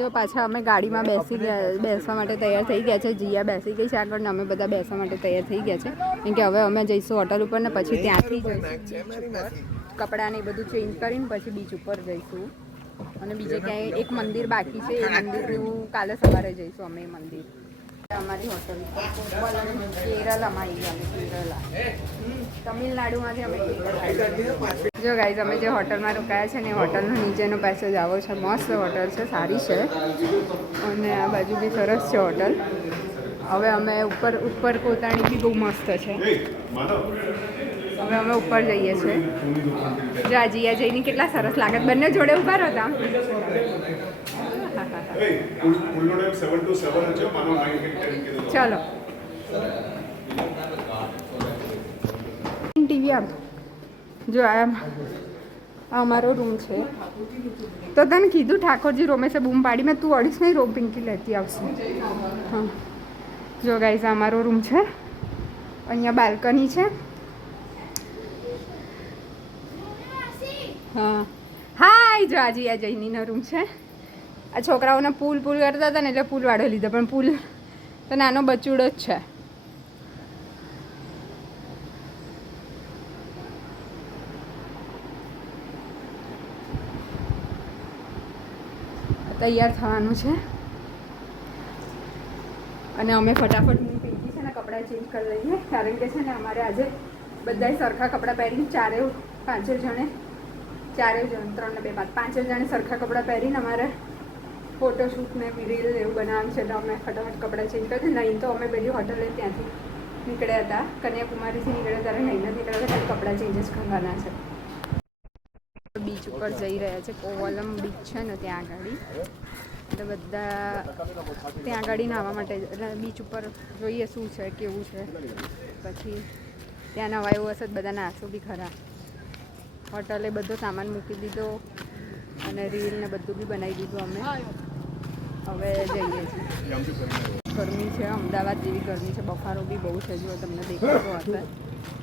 જો પાછા અમે ગાડીમાં બેસવા માટે તૈયાર થઈ ગયા છે. જીયા બેસી ગઈ છે આગળ ને અમે બધા બેસવા માટે તૈયાર થઈ ગયા છે. કેમ કે હવે અમે જઈશું હોટલ ઉપર ને પછી ત્યાંથી જઈશું કપડાં ને બધું ચેન્જ કરીને પછી બીચ ઉપર જઈશું. અને બીજે ક્યાંય એક મંદિર બાકી છે, એ મંદિરનું કાલે સવારે જઈશું અમે. એ મંદિર અમારી હોટલ કેરલામાં આવી ગયા. કેરલા તમિલનાડુમાંથી અમે જો ગાઈઝ અમે જે હોટલમાં રોકાયા છે ને એ હોટલનો નીચેનો પેસેજ આવો છે. મસ્ત હોટલ છે, સારી છે અને આ બાજુ બી સરસ છે હોટલ. હવે અમે ઉપર કોતાણી બી બહુ મસ્ત છે. હવે અમે ઉપર જઈએ છીએ. જો આ જીયા જઈને કેટલા સરસ લાગે, બંને જોડે ઉભા હતા. ચલો ટીવી આપ. જો આ અમારો રૂમ છે. તો તને કીધું ઠાકોરજી રોમેશે બૂમ પાડી, મેં તું અડીશ નહીં રૂમ પિંકી લેતી આવશે. હા જો ગાઈઝ અમારો રૂમ છે. અહીંયા બાલ્કની છે. હા હાય જો આજે આ જૈનીનો રૂમ છે. આ છોકરાઓને પુલ કરતા હતા ને એટલે પુલ વાળો લીધો, પણ પુલ તો નાનો બચુડો જ છે. તૈયાર થવાનું છે અને અમે ફટાફટ હું પિંકી છે ને કપડાં ચેન્જ કરી લઈએ. કારણ કે છે ને અમારે આજે બધાએ સરખા કપડાં પહેરીને પાંચે જણ 3 ને 2 5 જણે સરખા કપડાં પહેરીને અમારે ફોટોશૂટ ને રીલ એવું બનાવવાનું છે. એટલે અમે ફટાફટ કપડાં ચેન્જ કરી દીધું. નહીં તો અમે પેલી હોટલે ત્યાંથી નીકળ્યા હતા, કન્યાકુમારીથી નીકળ્યા ત્યારે નહીં નથી નીકળ્યા હતા, ખાલી કપડાં ચેન્જ જ કરવાના છે. બીચ ઉપર જઈ રહ્યા છે. કોવલમ બીચ છે ને ત્યાં આગળ, એટલે બધા ત્યાં આગળ નાહવા માટે, એટલે બીચ ઉપર જોઈએ શું છે કેવું છે. પછી ત્યાં નવાયું હશે બધા નાશું બી ખરા. હોટલે બધો સામાન મૂકી દીધો અને રીલ ને બધું બી બનાવી દીધું અમે. હવે જઈએ છીએ. ગરમી છે અમદાવાદ જેવી ગરમી છે. બફારો બી બહુ છે. જો તમને દેખાતો હશે,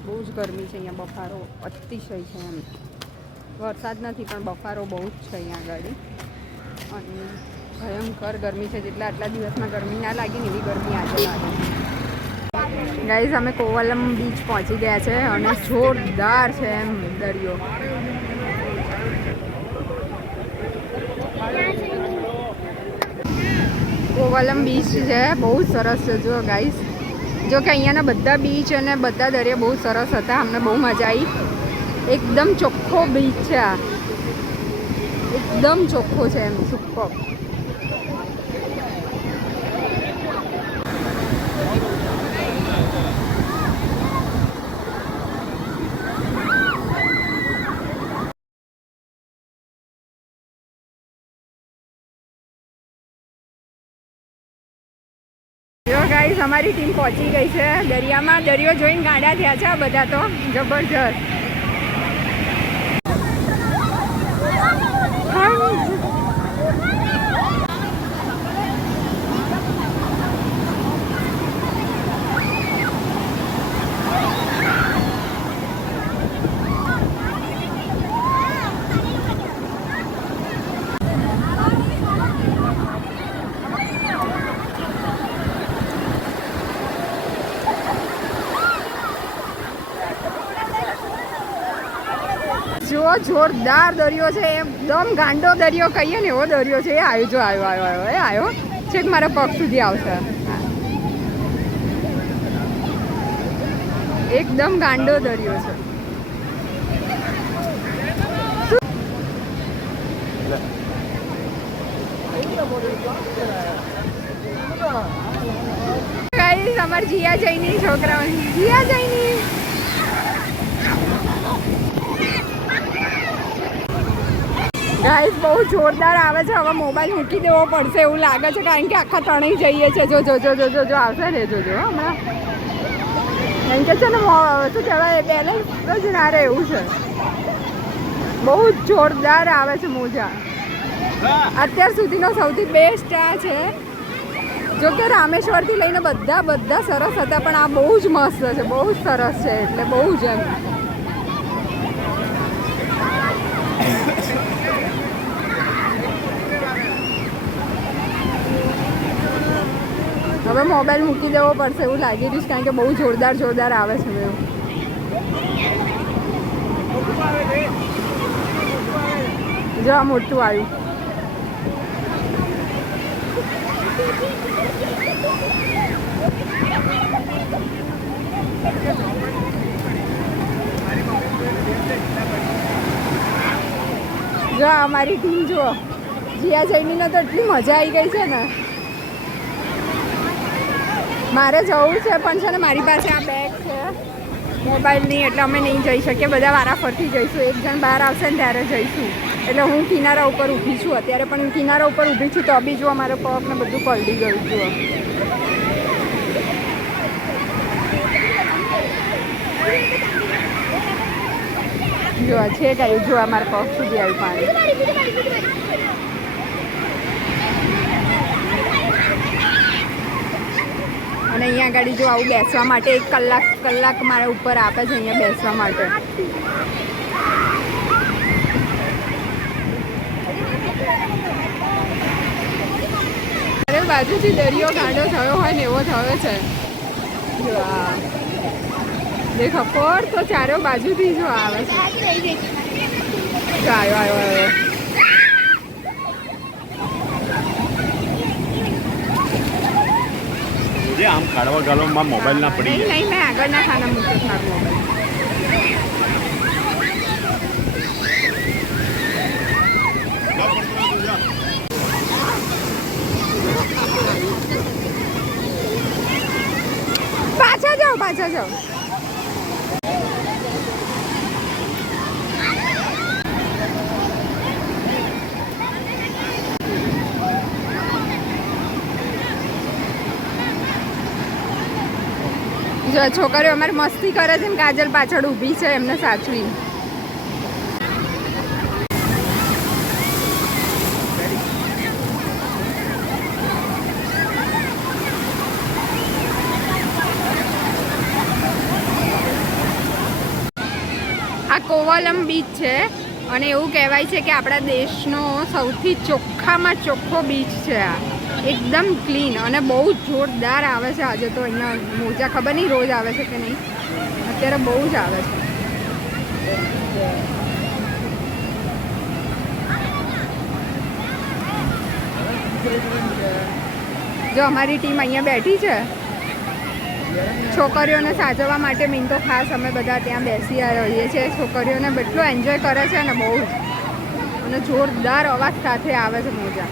બહુ જ ગરમી છે અહીંયા. બફારો અતિશય છે એમ. વરસાદ નથી પણ બફારો બહુ જ છે અહીંયા આગળ અને ભયંકર ગરમી છે. જેટલા આટલા દિવસમાં ગરમી ના લાગી ને એવી ગરમી આજે લાગે. ગાઈઝ અમે કોવલમ બીચ પહોંચી ગયા છે અને જોરદાર છે એમ દરિયો. કોવલમ બીચ છે, બહુ સરસ છે. જો ગાઈઝ, જો કે અહીંયાના બધા બીચ અને બધા દરિયા બહુ સરસ હતા. અમને બહુ મજા આવી. એકદમ ચોખ્ખો બીચ છે આ, એકદમ ચોખ્ખો છે એમ, સુપર. જો ગાઈસ અમારી ટીમ પહોંચી ગઈ છે દરિયામાં. દરિયો જોઈને ગાંડા થયા છે બધા તો જબરજસ્ત. જો જોરદાર દરિયો છે, એકદમ ગાંડો દરિયો કહીએ ને એવો દરિયો છે. એ આવ્યો, જો આવ્યો છેક મારા પગ સુધી આવશે. એકદમ ગાંડો દરિયો છે. ગાઈસ અમાર જીયા જઈની છોકરાઓની, જીયા જઈની ગાઈસ બહુ જોરદાર આવે છે. હવે મોબાઈલ મૂકી દેવો પડશે એવું લાગે છે, કારણ કે આખા તણાઈ જઈએ છે. જો આવશે ને, જોજો હમણાં. કારણ કે છે ને શું કહેવાય, બેલેન્સ જ ના રહે એવું છે. બહુ જ જોરદાર આવે છે મોજા. અત્યાર સુધીનો સૌથી બેસ્ટ આ છે. જો કે રામેશ્વરથી લઈને બધા સરસ હતા, પણ આ બહુ જ મસ્ત છે, બહુ જ સરસ છે. એટલે બહુ જ એમ હવે મોબાઈલ મૂકી દેવો પડશે એવું લાગી રહ્યું છે, કારણ કે બહુ જોરદાર આવે છે એવું. જો આ મોટું આવ્યું. જો અમારી ટીમ જુઓ, જીયા જૈનીને તો એટલી મજા આવી ગઈ છે ને. મારે જવું છે પણ છે ને મારી પાસે આ બેગ છે મોબાઈલની, એટલે અમે નહીં જઈ શકીએ. બધા વારાફરતી જઈશું, એક જણ બહાર આવશે ને ત્યારે જઈશું. એટલે હું કિનારા ઉપર ઊભી છું અત્યારે, પણ હું કિનારા ઉપર ઊભી છું તો બી જો મારે પગ ને બધું પલટી ગયું છું. જો છે કયું, જો અમારા પગ સુધી આવ્યું પાણી. અને અહીંયા આગળ જો આવું બેસવા માટે 1 કલાક મારે ઉપર આપે છે અહીંયા બેસવા માટે. અરે બાજુથી દરિયો ગાંડો થયો હોય ને એવો થયો છે. જો આ દેખો કોર તો ચારો બાજુથી જો આવે છે. આવ્યો આમ કાઢવા ગાળવામાં મોબાઈલ ના પડી. નહીં મેં આગળના ખાના મૂક્યો છે મારો મોબાઈલ. પાછા જાઓ. જો છોકરીઓ અમારી મસ્તી કરે છે ને કાજલ પાછળ ઊભી છે એમને સાચવી. આ કોવલમ બીચ છે અને એવું કહેવાય છે કે આપણા દેશનો સૌથી ચોખ્ખામાં ચોખ્ખો બીચ છે આ. એકદમ ક્લીન અને બહુ જોરદાર આવે છે. આજે તો અહીંયા મોજા ખબર નહીં રોજ આવે છે કે નહીં, અત્યારે બહુ જ આવે છે. જો અમારી ટીમ અહીંયા બેઠી છે છોકરીઓને સાચવવા માટે. મીન તો ખાસ અમે બધા ત્યાં બેસી રહીએ છીએ. છોકરીઓને એટલું એન્જોય કરે છે ને બહુ જ, અને જોરદાર અવાજ સાથે આવે છે મોજા.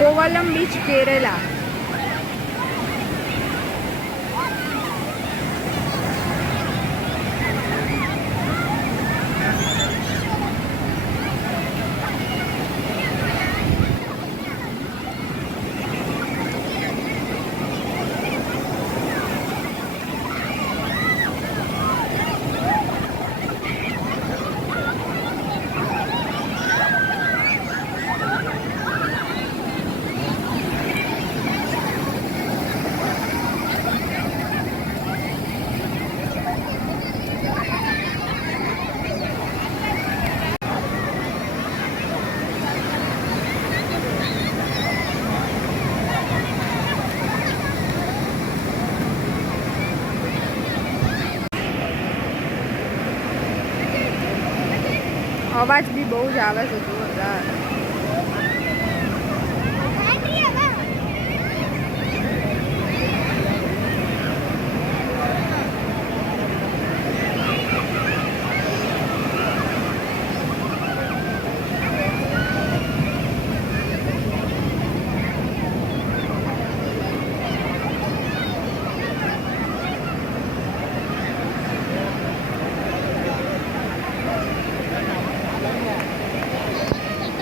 કોવલમ બીચ, કેરેલા. અવાજ બી બહુ જ આવે છે જોરદાર.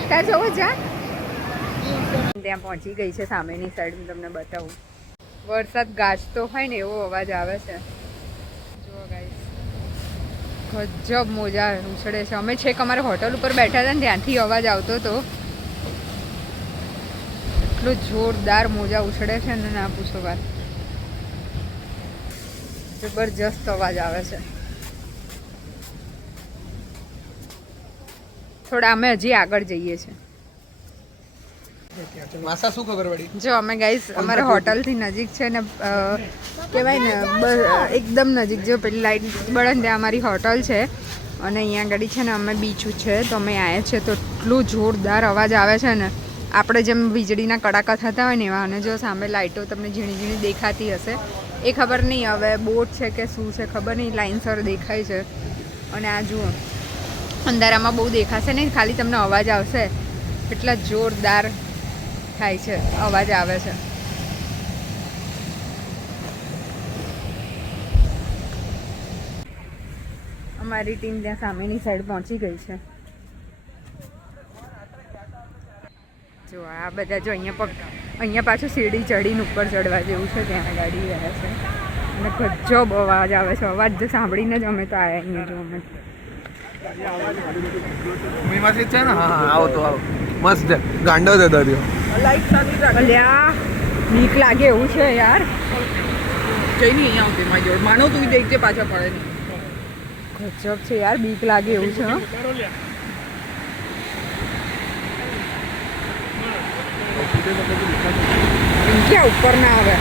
ત્યાં જવું જા. ત્યાં પહોંચી ગઈ છે સામેની સાઈડ હું તમને બતાવું. વરસાદ ગાજતો હોય ને એવો અવાજ આવે છે. જુઓ ગાઈસ, ગજબ મોજા ઉછળે છે. અમે છેક અમારે હોટલ ઉપર બેઠા હતા ને ત્યાંથી અવાજ આવતો હતો. એટલો જોરદાર મોજા ઉછળે છે ને ના પૂછો વાત. જબરજસ્ત અવાજ આવે છે. થોડા અમે હજી આગળ જઈએ છીએ. માસા શું ખબર પડી? જો અમે ગાઈસ અમારા હોટલથી નજીક છે ને કહેવાય ને એકદમ નજીક જો પેલી લાઈટ બળે ને ત્યાં અમારી હોટલ છે અને અહીંયા આગળ છે ને અમે બીચ છે તો અમે આવ્યા છીએ તો એટલું જોરદાર અવાજ આવે છે ને આપણે જેમ વીજળીના કડાકા થતા હોય ને એવા. અને જો સામે લાઇટો તમને ઝીણી ઝીણી દેખાતી હશે એ ખબર નહીં હવે બોટ છે કે શું છે ખબર નહીં, લાઇનસર દેખાય છે. અને આ જુઓ અંધારામાં બહુ દેખાશે નહીં, ખાલી તમને અવાજ આવશે. એટલા જોરદાર થાય છે, અવાજ આવે છે. અમારી ટીમ ત્યાં સામેની સાઈડ પહોંચી ગઈ છે. જો આ બધા જો અહીંયા પાછું સીડી ચડીને ઉપર ચડવા જેવું છે, ત્યાં ગાડી રહે છે અને ગજબ અવાજ આવે છે. અવાજ સાંભળીને જ અમે તો આવ્યા અહીંયા જો અમે મીમાસી છે ને? હા આવો તો આવો. મસ્ત ગાંડો છે દરિયો. અલ્યા બીક લાગે એવું છે યાર. જઈ નહીં અહીંયા આવતી મારી જોડે. માનો તું દેખજે પાછા પડે નહીં. ગજબ છે યાર, બીક લાગે એવું છે. હં ક્યાં ઉપર ના આવે?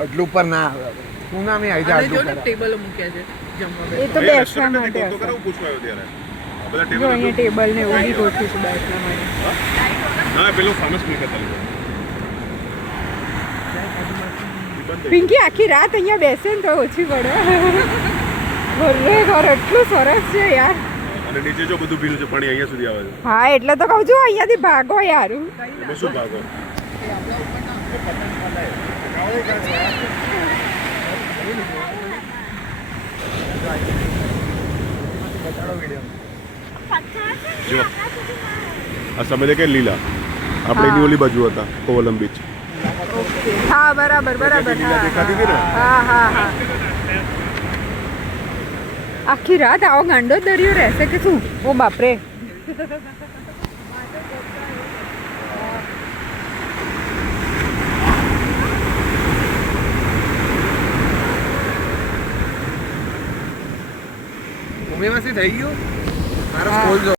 આટલું ઉપર ના આવે. હું નામ આવી જાય અને જો આટલું ને ઉપર. ટેબલો મૂક્યા છે જમવા એ તો બેસવા માટે તો હશે. કરાવું પૂછવા આવ્યો ત્યારે આ બધા જો અહીંયા ટેબલ ટેબલ ને એવું બી ગોઠવ્યું છે બેસવા માટે. હા પેલો ફેમસ સ્પીકર ચાલુ પિંકી આખી રાત અહીંયા બેસે ને તો ઓછી પડે. ખરેખર એટલું સરસ છે યાર. અને નીચે જો બધું ભીનું છે, પાણી અહીંયા સુધી આવે છે. હા એટલે તો કહું છું અહીંયાથી ભાગો યાર. એમાં શું ભાગો? જો આ સમય કે લીલા આપણે એની ઓલી બાજુ હતા કોવલમ બીચ. હા બરાબર બરાબર. હા દેખાતી હતી ને? હા હા હા. આખી રાત આવો ગાંડો દરિયો રહેશે કે શું? ઓ બાપરે. મીમાસી થઈ ગયું મારો હા. સ્કૂલ